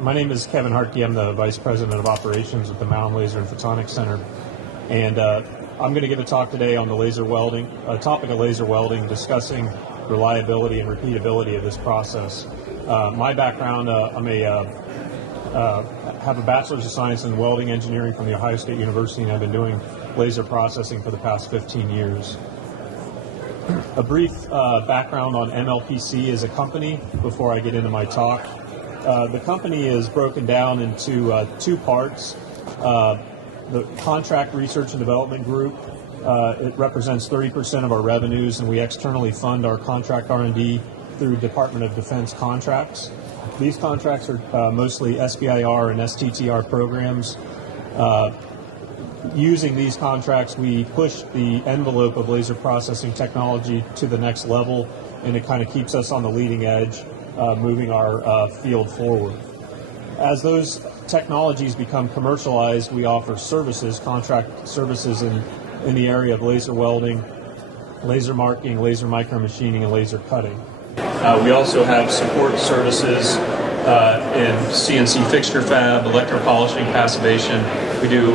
My name is Kevin Hartke. I'm the Vice President of Operations with the Mound Laser and Photonics Center. And I'm going to give a talk today on the laser welding, a topic of laser welding, discussing reliability and repeatability of this process. My background, have a Bachelor's of Science in Welding Engineering from The Ohio State University, and I've been doing laser processing for the past 15 years. A brief background on MLPC as a company before I get into my talk. The company is broken down into two parts. The Contract Research and Development Group, it represents 30% of our revenues, and we externally fund our contract R&D through Department of Defense contracts. These contracts are mostly SBIR and STTR programs. Using these contracts, we push the envelope of laser processing technology to the next level, and it kind of keeps us on the leading edge, moving our field forward. As those technologies become commercialized, we offer services, contract services in the area of laser welding, laser marking, laser micromachining, and laser cutting. We also have support services in CNC fixture fab, electropolishing, passivation. We do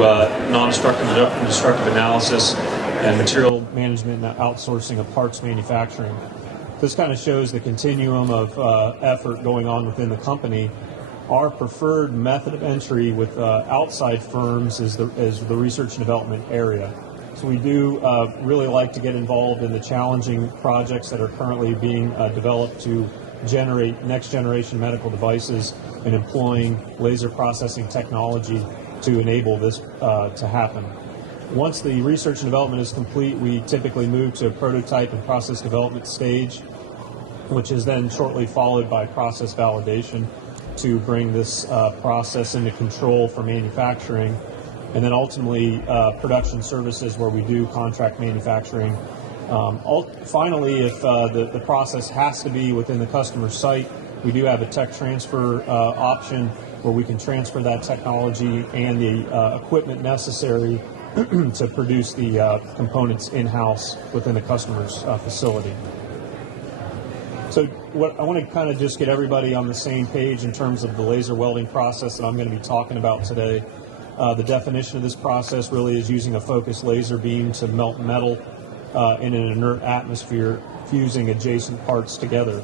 non-destructive and destructive analysis and material management and outsourcing of parts manufacturing. This kind of shows the continuum of effort going on within the company. Our preferred method of entry with outside firms is the research and development area. So we do really like to get involved in the challenging projects that are currently being developed to generate next generation medical devices and employing laser processing technology to enable this to happen. Once the research and development is complete, we typically move to a prototype and process development stage, which is then shortly followed by process validation to bring this process into control for manufacturing, and then ultimately production services where we do contract manufacturing. Finally, if the process has to be within the customer site, we do have a tech transfer option where we can transfer that technology and the equipment necessary to produce the components in-house within the customer's facility. So I want to kind of just get everybody on the same page in terms of the laser welding process that I'm going to be talking about today. The definition of this process really is using a focused laser beam to melt metal in an inert atmosphere, fusing adjacent parts together.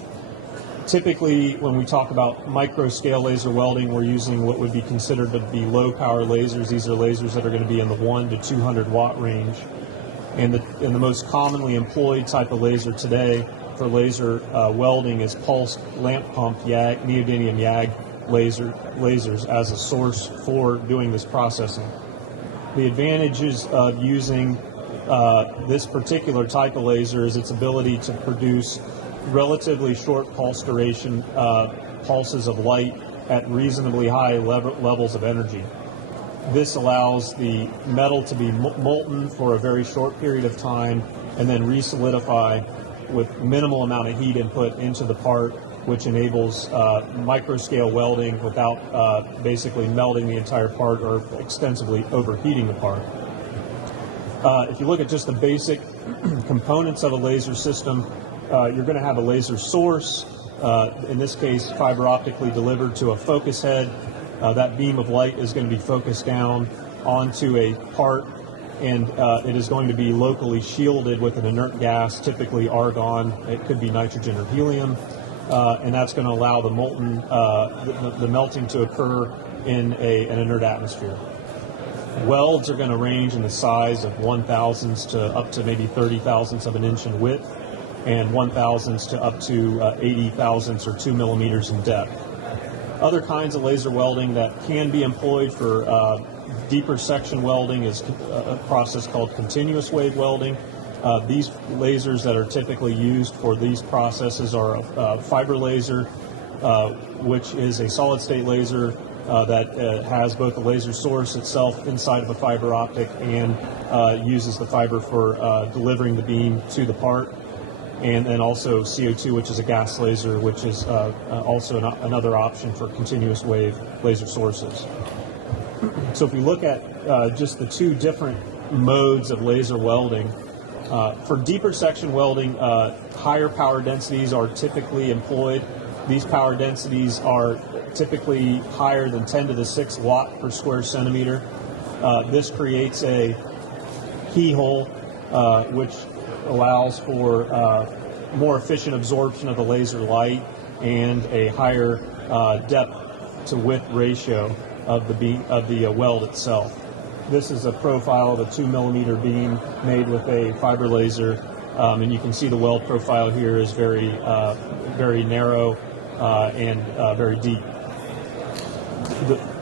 Typically, when we talk about micro-scale laser welding, we're using what would be considered to be low-power lasers. These are lasers that are going to be in the 1 to 200 watt range. And the most commonly employed type of laser today for laser welding is pulsed lamp pump neodymium YAG lasers as a source for doing this processing. The advantages of using this particular type of laser is its ability to produce relatively short pulse duration pulses of light at reasonably high levels of energy. This allows the metal to be molten for a very short period of time and then re-solidify with minimal amount of heat input into the part, which enables micro-scale welding without basically melting the entire part or extensively overheating the part. If you look at just the basic components of a laser system, you're going to have a laser source, in this case fiber optically delivered to a focus head. That beam of light is going to be focused down onto a part, and it is going to be locally shielded with an inert gas, typically argon. It could be nitrogen or helium, and that's going to allow the the melting to occur in an inert atmosphere. Welds are going to range in the size of 1/1000ths to up to maybe 30/1000ths of an inch in width, and 1/1000ths to up to 80/1000ths or 2 millimeters in depth. Other kinds of laser welding that can be employed for deeper section welding is a process called continuous wave welding. These lasers that are typically used for these processes are a fiber laser, which is a solid state laser that has both the laser source itself inside of a fiber optic and uses the fiber for delivering the beam to the part. And then also CO2, which is a gas laser, which is also another option for continuous wave laser sources. So if we look at just the two different modes of laser welding, for deeper section welding, higher power densities are typically employed. These power densities are typically higher than 10 to the 6 watt per square centimeter. This creates a keyhole, which allows for more efficient absorption of the laser light and a higher depth to width ratio of the weld itself. This is a profile of a 2 millimeter beam made with a fiber laser, and you can see the weld profile here is very narrow and very deep.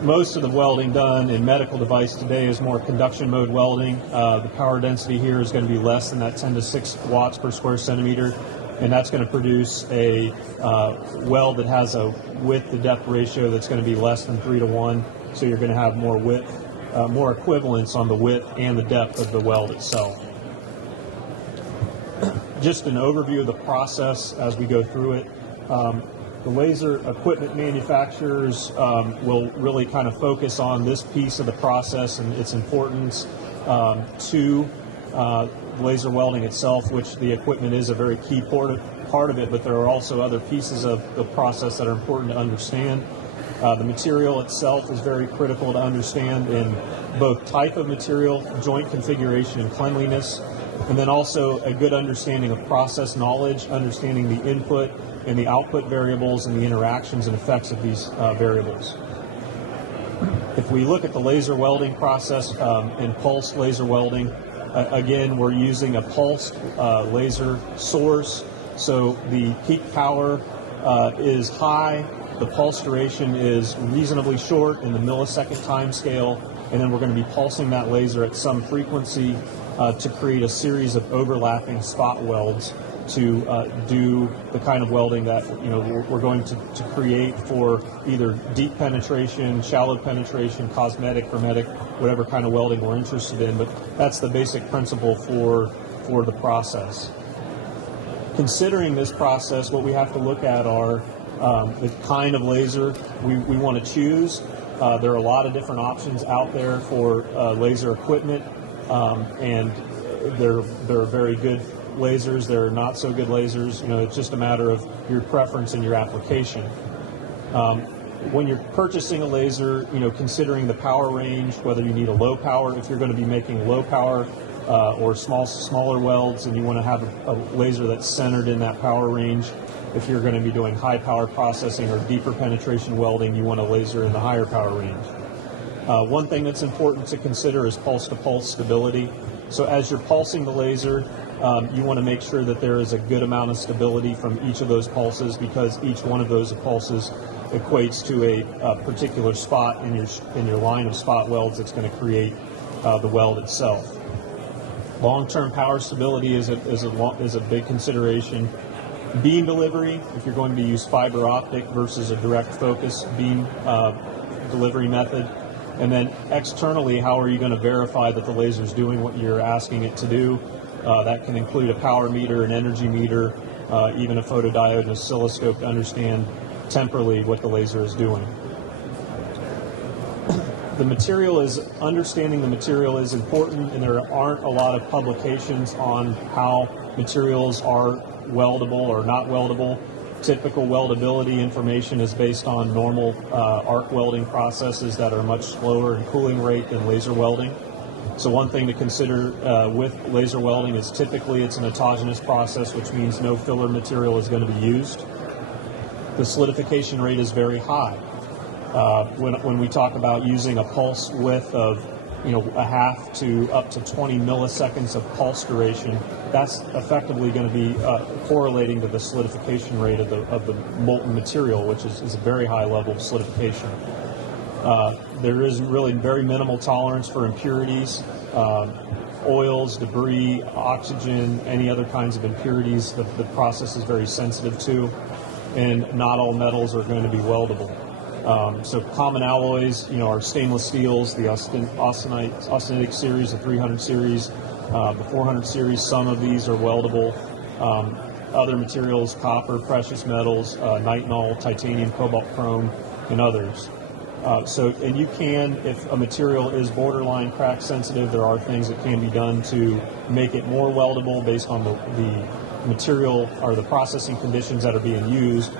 Most of the welding done in medical device today is more conduction mode welding. The power density here is going to be less than that 10 to 6 watts per square centimeter, and that's going to produce a weld that has a width to depth ratio that's going to be less than 3 to 1. So you're going to have more width, more equivalence on the width and the depth of the weld itself. Just an overview of the process as we go through it. The laser equipment manufacturers will really kind of focus on this piece of the process and its importance to laser welding itself, which the equipment is a very key part of it, but there are also other pieces of the process that are important to understand. The material itself is very critical to understand in both type of material, joint configuration, and cleanliness, and then also a good understanding of process knowledge, understanding the input and the output variables and the interactions and effects of these variables. If we look at the laser welding process in pulsed laser welding, again, we're using a pulsed laser source, so the peak power is high, the pulse duration is reasonably short in the millisecond time scale, and then we're going to be pulsing that laser at some frequency to create a series of overlapping spot welds to do the kind of welding that we're going to create for either deep penetration, shallow penetration, cosmetic, hermetic, whatever kind of welding we're interested in. But that's the basic principle for the process. Considering this process, what we have to look at are the kind of laser we want to choose. There are a lot of different options out there for laser equipment, and they're very good lasers, there are not so good lasers. It's just a matter of your preference and your application. When you're purchasing a laser, considering the power range, whether you need a low power, if you're going to be making low power or smaller welds, and you want to have a laser that's centered in that power range. If you're going to be doing high power processing or deeper penetration welding, you want a laser in the higher power range. One thing that's important to consider is pulse-to-pulse stability. So as you're pulsing the laser, you want to make sure that there is a good amount of stability from each of those pulses, because each one of those pulses equates to a particular spot in your line of spot welds that's going to create the weld itself. Long-term power stability is a big consideration. Beam delivery, if you're going to use fiber optic versus a direct focus beam delivery method. And then externally, how are you going to verify that the laser is doing what you're asking it to do? That can include a power meter, an energy meter, even a photodiode and oscilloscope to understand temporally what the laser is doing. Understanding the material is important, and there aren't a lot of publications on how materials are weldable or not weldable. Typical weldability information is based on normal arc welding processes that are much slower in cooling rate than laser welding. So one thing to consider with laser welding is typically it's an autogenous process, which means no filler material is going to be used. The solidification rate is very high. When we talk about using a pulse width of a half to up to 20 milliseconds of pulse duration, that's effectively going to be correlating to the solidification rate of the molten material, which is a very high level of solidification. There is really very minimal tolerance for impurities, oils, debris, oxygen, any other kinds of impurities that the process is very sensitive to, and not all metals are going to be weldable. So common alloys, are stainless steels, the austenitic series, the 300 series, the 400 series. Some of these are weldable. Other materials, copper, precious metals, nitinol, titanium, cobalt, chrome, and others. And you can, if a material is borderline crack sensitive, there are things that can be done to make it more weldable based on the material or the processing conditions that are being used.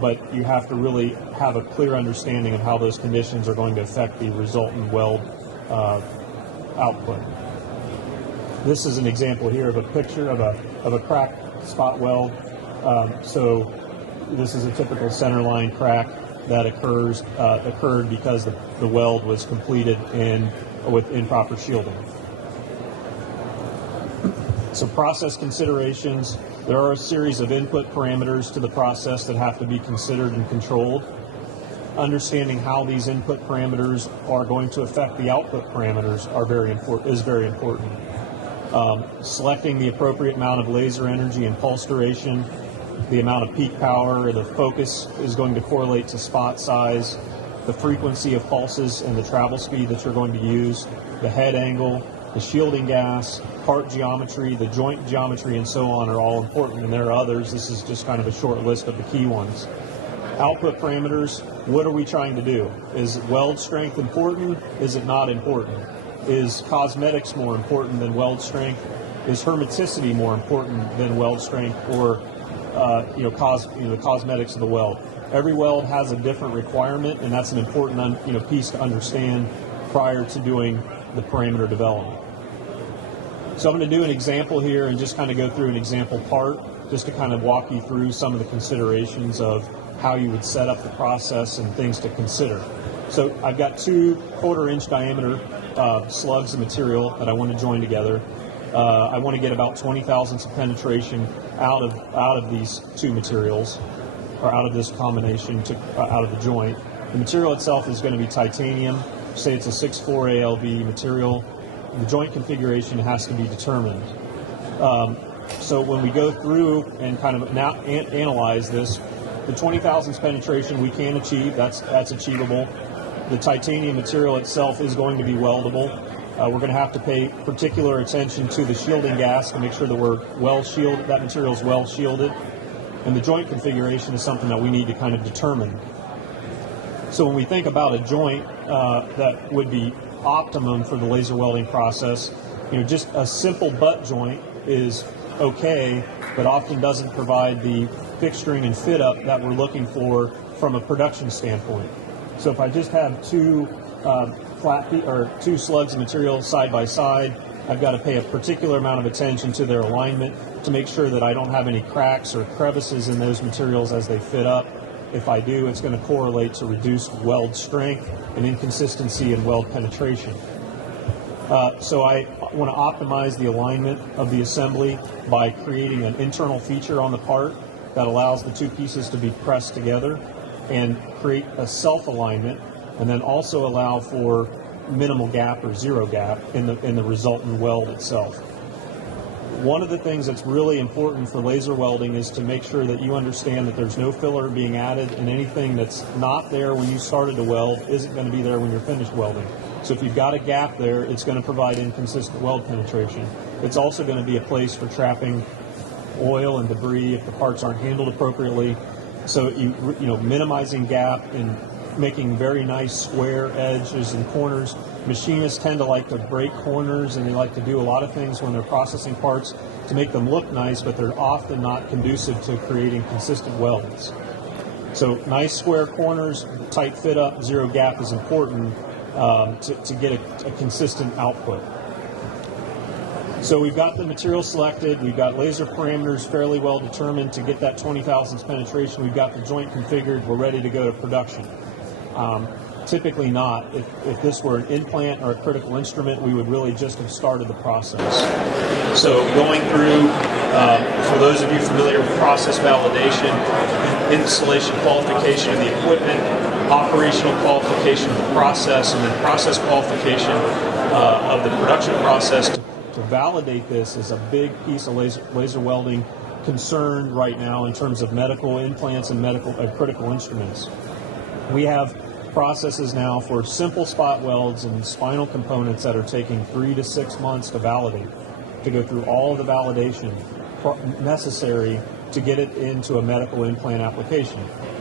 but you have to really have a clear understanding of how those conditions are going to affect the resultant weld output. This is an example here of a picture of a crack spot weld. So this is a typical centerline crack that occurred because the weld was completed with improper shielding. So process considerations. There are a series of input parameters to the process that have to be considered and controlled. Understanding how these input parameters are going to affect the output parameters is very important. Selecting the appropriate amount of laser energy and pulse duration, the amount of peak power, the focus is going to correlate to spot size, the frequency of pulses and the travel speed that you're going to use, the head angle, the shielding gas, part geometry, the joint geometry, and so on are all important, and there are others. This is just kind of a short list of the key ones. Output parameters, what are we trying to do? Is weld strength important? Is it not important? Is cosmetics more important than weld strength? Is hermeticity more important than weld strength, or the cosmetics of the weld? Every weld has a different requirement, and that's an important piece to understand prior to doing the parameter development. So I'm going to do an example here and just kind of go through an example part just to kind of walk you through some of the considerations of how you would set up the process and things to consider. So I've got 2 1/4-inch diameter slugs of material that I want to join together. I want to get about 20 thousandths of penetration out of these 2 materials, or out of this combination out of the joint. The material itself is going to be titanium. Say it's a 6.4 ALV material. The joint configuration has to be determined. So when we go through and kind of now analyze this, the 20 thousandths penetration we can achieve. That's achievable. The titanium material itself is going to be weldable. We're going to have to pay particular attention to the shielding gas to make sure that we're well shielded. That material is well shielded, and the joint configuration is something that we need to kind of determine. So when we think about a joint that would be optimum for the laser welding process, just a simple butt joint is okay, but often doesn't provide the fixturing and fit up that we're looking for from a production standpoint. So if I just have 2 2 slugs of material side by side, I've got to pay a particular amount of attention to their alignment to make sure that I don't have any cracks or crevices in those materials as they fit up. If I do, it's going to correlate to reduced weld strength and inconsistency in weld penetration. So I want to optimize the alignment of the assembly by creating an internal feature on the part that allows the 2 pieces to be pressed together and create a self-alignment, and then also allow for minimal gap or 0 gap in the resultant weld itself. One of the things that's really important for laser welding is to make sure that you understand that there's no filler being added, and anything that's not there when you started to weld isn't going to be there when you're finished welding. So if you've got a gap there, it's going to provide inconsistent weld penetration. It's also going to be a place for trapping oil and debris if the parts aren't handled appropriately. So minimizing gap and making very nice square edges and corners. Machinists tend to like to break corners, and they like to do a lot of things when they're processing parts to make them look nice, but they're often not conducive to creating consistent welds. So nice square corners, tight fit up, 0 gap is important to get a consistent output. So we've got the material selected, we've got laser parameters fairly well determined to get that 20 thousandths penetration, we've got the joint configured, we're ready to go to production. Typically not. If this were an implant or a critical instrument, we would really just have started the process. So going through, for those of you familiar with process validation, installation qualification of the equipment, operational qualification of the process, and then process qualification of the production process. To validate this is a big piece of laser welding concern right now in terms of medical implants and critical instruments. We have processes now for simple spot welds and spinal components that are taking 3 to 6 months to validate, to go through all of the validation necessary to get it into a medical implant application.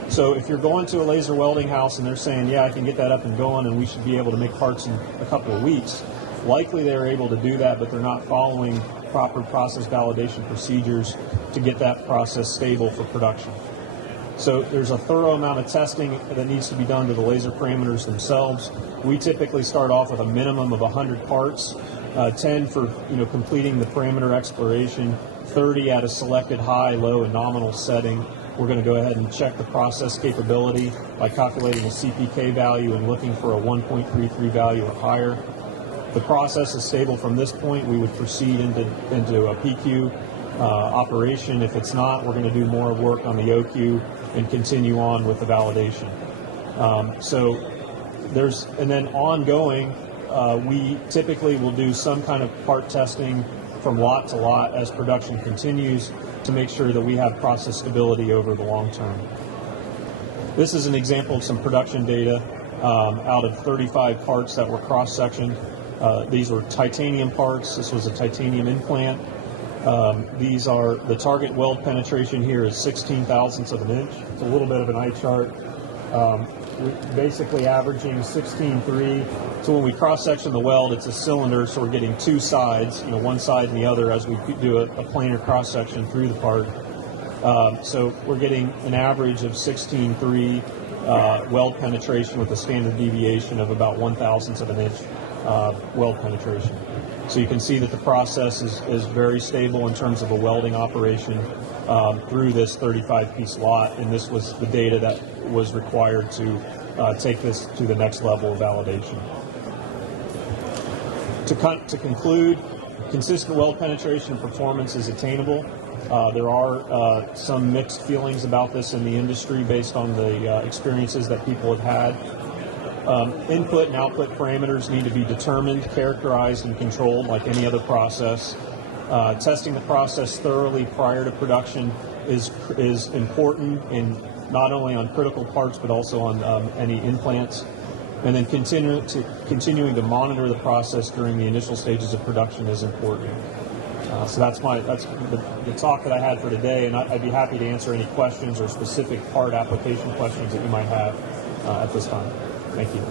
So if you're going to a laser welding house and they're saying, yeah, I can get that up and going and we should be able to make parts in a couple of weeks, likely they're able to do that, but they're not following proper process validation procedures to get that process stable for production. So there's a thorough amount of testing that needs to be done to the laser parameters themselves. We typically start off with a minimum of 100 parts, 10 for completing the parameter exploration, 30 at a selected high, low, and nominal setting. We're going to go ahead and check the process capability by calculating a CPK value and looking for a 1.33 value or higher. If the process is stable from this point, we would proceed into a PQ operation. If it's not, we're going to do more work on the OQ and continue on with the validation. And then ongoing, we typically will do some kind of part testing from lot to lot as production continues to make sure that we have process stability over the long term. This is an example of some production data out of 35 parts that were cross-sectioned. These were titanium parts. This was a titanium implant. These are the target weld penetration here is 16 thousandths of an inch. It's a little bit of an eye chart. We're basically averaging 16.3. So when we cross-section the weld, it's a cylinder, so we're getting two sides, one side and the other as we do a planar cross-section through the part. So we're getting an average of 16.3 weld penetration with a standard deviation of about 1/1000th of an inch weld penetration. So you can see that the process is very stable in terms of a welding operation through this 35-piece lot, and this was the data that was required to take this to the next level of validation. To conclude, consistent weld penetration and performance is attainable. There are some mixed feelings about this in the industry based on the experiences that people have had. Input and output parameters need to be determined, characterized, and controlled like any other process. Testing the process thoroughly prior to production is important, in not only on critical parts but also on any implants. And then continuing to monitor the process during the initial stages of production is important. So that's the talk that I had for today, and I'd be happy to answer any questions or specific part application questions that you might have at this time. Thank you.